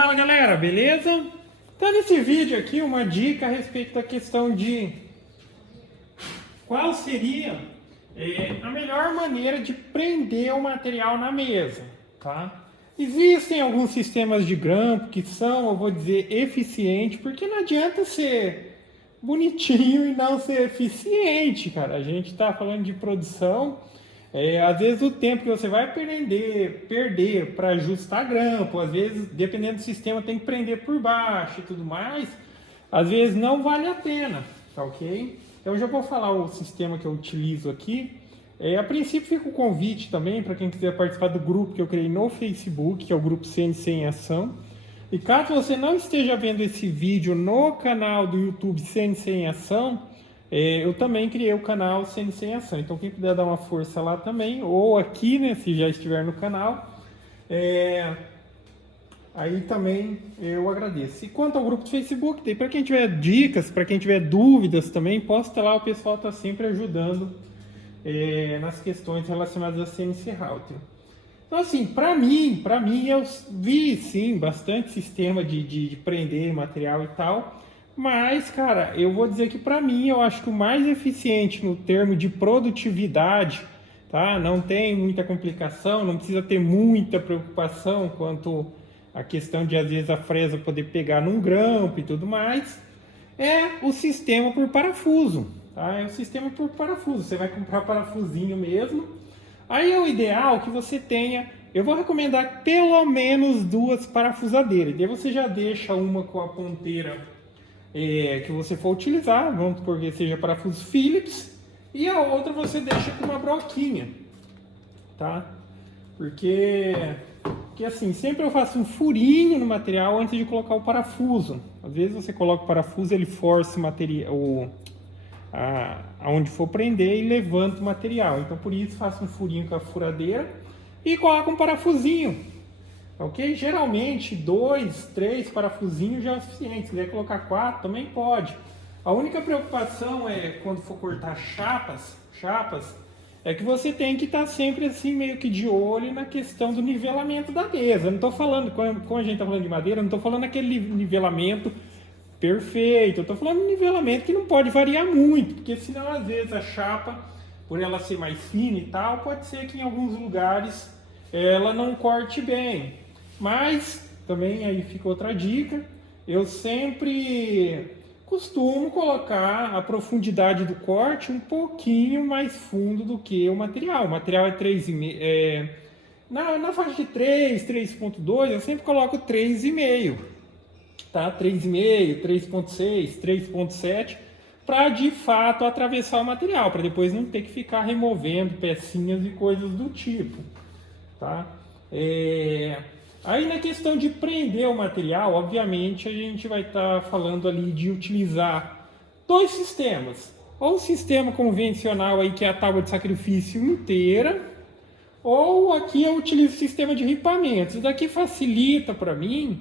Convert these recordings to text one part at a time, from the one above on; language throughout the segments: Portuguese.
Fala galera, beleza? Então nesse vídeo aqui uma dica a respeito da questão de qual seria a melhor maneira de prender o material na mesa, tá? Existem alguns sistemas de grampo que são, eu vou dizer, eficientes, porque não adianta ser bonitinho e não ser eficiente, cara. A gente está falando de produção. Às vezes o tempo que você vai perder para ajustar grampo, às vezes, dependendo do sistema, tem que prender por baixo e tudo mais, às vezes não vale a pena, tá ok? Então eu já vou falar o sistema que eu utilizo aqui. A princípio fica o convite também para quem quiser participar do grupo que eu criei no Facebook, que é o grupo CNC em Ação. E caso você não esteja vendo esse vídeo no canal do YouTube CNC em Ação, eu também criei o canal CNC em Ação. Então quem puder dar uma força lá também, ou aqui, né, se já estiver no canal, aí também eu agradeço. E quanto ao grupo do Facebook, para quem tiver dicas, para quem tiver dúvidas também, posta lá, o pessoal está sempre ajudando nas questões relacionadas a CNC Router. Então assim, para mim eu vi sim bastante sistema de prender material e tal, mas cara, eu vou dizer que para mim eu acho que o mais eficiente no termo de produtividade, tá? Não tem muita complicação, não precisa ter muita preocupação quanto a questão de às vezes a fresa poder pegar num grampo e tudo mais, é o sistema por parafuso, tá? É o sistema por parafuso, você vai comprar parafusinho mesmo. Aí é o ideal que você tenha, eu vou recomendar pelo menos 2 parafusadeiras. Daí você já deixa uma com a ponteira que você for utilizar, vamos supor que seja parafuso Phillips, e a outra você deixa com uma broquinha, tá? Porque assim, sempre eu faço um furinho no material antes de colocar o parafuso. Às vezes você coloca o parafuso, ele força o material, aonde for prender e levanta o material. Então por isso faço um furinho com a furadeira e coloco um parafusinho, ok? Geralmente 2, 3 parafusinhos já é o suficiente. Se quiser colocar 4 também pode. A única preocupação é quando for cortar chapas, é que você tem que estar sempre assim meio que de olho na questão do nivelamento da mesa. Eu não estou falando, como a gente está falando de madeira, eu não estou falando aquele nivelamento perfeito, eu estou falando de nivelamento que não pode variar muito, porque senão às vezes a chapa, por ela ser mais fina e tal, pode ser que em alguns lugares ela não corte bem. Mas também aí fica outra dica, eu sempre costumo colocar a profundidade do corte um pouquinho mais fundo do que o material. O material é 3,5, na faixa de 3, 3.2, eu sempre coloco 3,5. Tá? 3,5, 3,6, 3,7, para de fato atravessar o material, para depois não ter que ficar removendo pecinhas e coisas do tipo, tá? Aí na questão de prender o material, obviamente a gente vai estar falando ali de utilizar 2 sistemas, ou o sistema convencional aí que é a tábua de sacrifício inteira, ou aqui eu utilizo o sistema de ripamentos. Isso daqui facilita para mim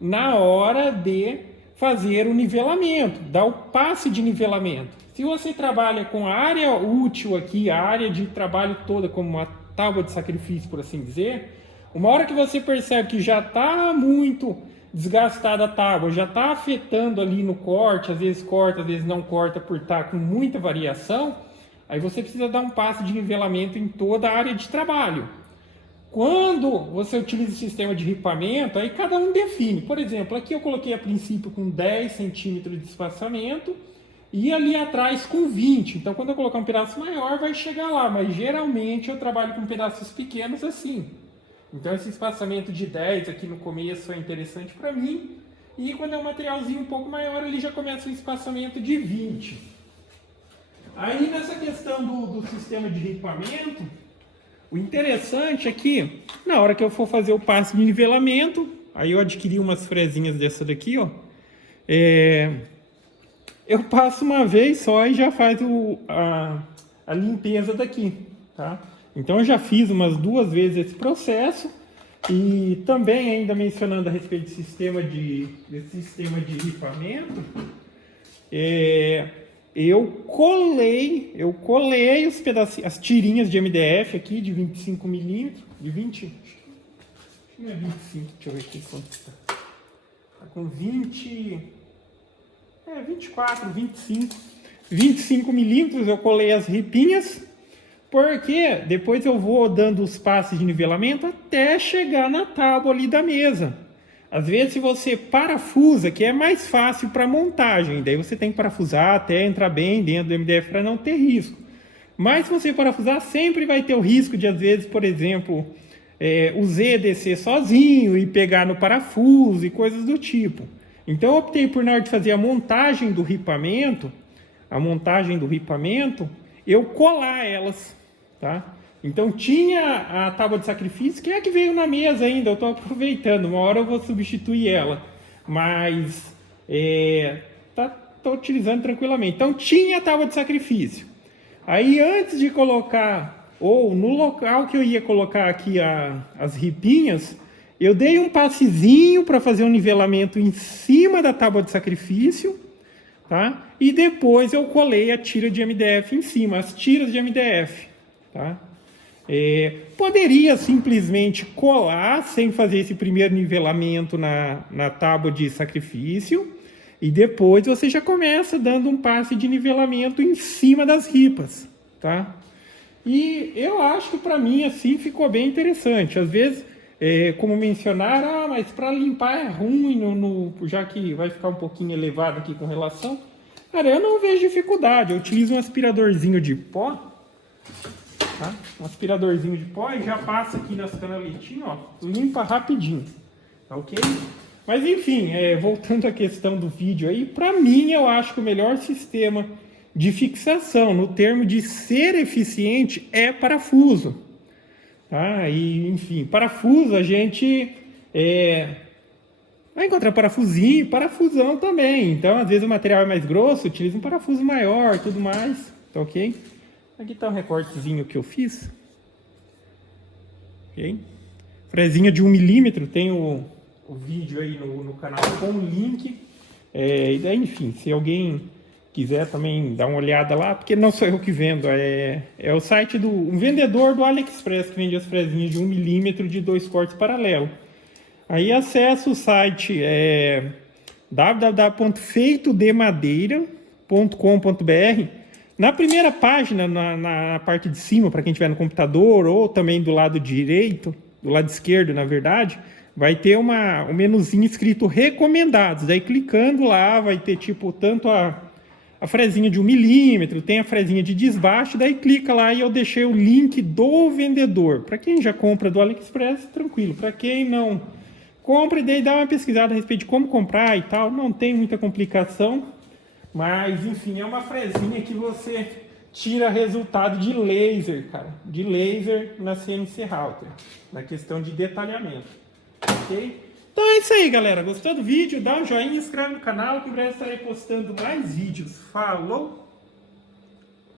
na hora de fazer o nivelamento, dar o passe de nivelamento. Se você trabalha com a área útil aqui, a área de trabalho toda como uma tábua de sacrifício, por assim dizer, uma hora que você percebe que já está muito desgastada a tábua, já está afetando ali no corte, às vezes corta, às vezes não corta por estar com muita variação, aí você precisa dar um passe de nivelamento em toda a área de trabalho. Quando você utiliza o sistema de ripamento, aí cada um define. Por exemplo, aqui eu coloquei a princípio com 10 centímetros de espaçamento e ali atrás com 20. Então quando eu colocar um pedaço maior vai chegar lá, mas geralmente eu trabalho com pedaços pequenos assim. Então esse espaçamento de 10 aqui no começo é interessante para mim. E quando é um materialzinho um pouco maior, ele já começa um espaçamento de 20. Aí nessa questão do sistema de ripamento, o interessante é que, na hora que eu for fazer o passe de nivelamento, aí eu adquiri umas fresinhas dessa daqui, ó. Eu passo uma vez só e já faz a limpeza daqui, tá? Então eu já fiz umas 2 vezes esse processo. E também ainda mencionando a respeito desse sistema de ripamento, eu colei os pedacinhos, as tirinhas de MDF aqui de 25 milímetros, de 20, não é 25, deixa eu ver aqui quanto está. Tá com 25 milímetros. Eu colei as ripinhas, porque depois eu vou dando os passes de nivelamento até chegar na tábua ali da mesa. Às vezes, se você parafusa, que é mais fácil para montagem, daí você tem que parafusar até entrar bem dentro do MDF para não ter risco. Mas se você parafusar, sempre vai ter o risco de, às vezes, por exemplo, o Z descer sozinho e pegar no parafuso e coisas do tipo. Então, eu optei por, na hora de fazer a montagem do ripamento, eu colar elas, tá? Então, tinha a tábua de sacrifício, que é a que veio na mesa ainda, eu estou aproveitando, uma hora eu vou substituir ela, mas estou utilizando tranquilamente. Então, tinha a tábua de sacrifício. Aí, antes de colocar, ou no local que eu ia colocar aqui as ripinhas, eu dei um passezinho para fazer um nivelamento em cima da tábua de sacrifício, tá? E depois eu colei a tira de MDF em cima, as tiras de MDF, tá? Poderia simplesmente colar sem fazer esse primeiro nivelamento na tábua de sacrifício, e depois você já começa dando um passe de nivelamento em cima das ripas, tá? E eu acho que para mim assim ficou bem interessante. Às vezes, como mencionaram, mas para limpar é ruim, já que vai ficar um pouquinho elevado aqui com relação. Cara, eu não vejo dificuldade. Eu utilizo um aspiradorzinho de pó, tá? Um aspiradorzinho de pó e já passa aqui nas canaletinhas, ó, limpa rapidinho, tá ok? Mas enfim, voltando à questão do vídeo aí, para mim eu acho que o melhor sistema de fixação, no termo de ser eficiente, é parafuso. Tá? E, enfim, parafuso a gente vai encontrar parafusinho, parafusão também. Então, às vezes o material é mais grosso, utiliza um parafuso maior e tudo mais, tá ok? Aqui está um recortezinho que eu fiz. Ok? Frezinha de 1 milímetro, tem o vídeo aí no canal com o link. E daí, enfim, se alguém quiser também dar uma olhada lá, porque não sou eu que vendo, é o site um vendedor do AliExpress que vende as frezinhas de 1 milímetro de 2 cortes paralelos. Aí acessa o site www.feitodemadeira.com.br. Na primeira página, na parte de cima, para quem estiver no computador, ou também do lado direito, do lado esquerdo, na verdade, vai ter um menuzinho escrito recomendados. Daí clicando lá, vai ter tipo tanto a frezinha de 1 milímetro, tem a frezinha de desbaste, daí clica lá e eu deixei o link do vendedor. Para quem já compra do AliExpress, tranquilo. Para quem não compra, daí dá uma pesquisada a respeito de como comprar e tal, não tem muita complicação. Mas, enfim, é uma frezinha que você tira resultado de laser, cara. De laser na CNC Router, na questão de detalhamento. Ok? Então é isso aí, galera. Gostou do vídeo? Dá um joinha, inscreve no canal que em breve estarei postando mais vídeos. Falou!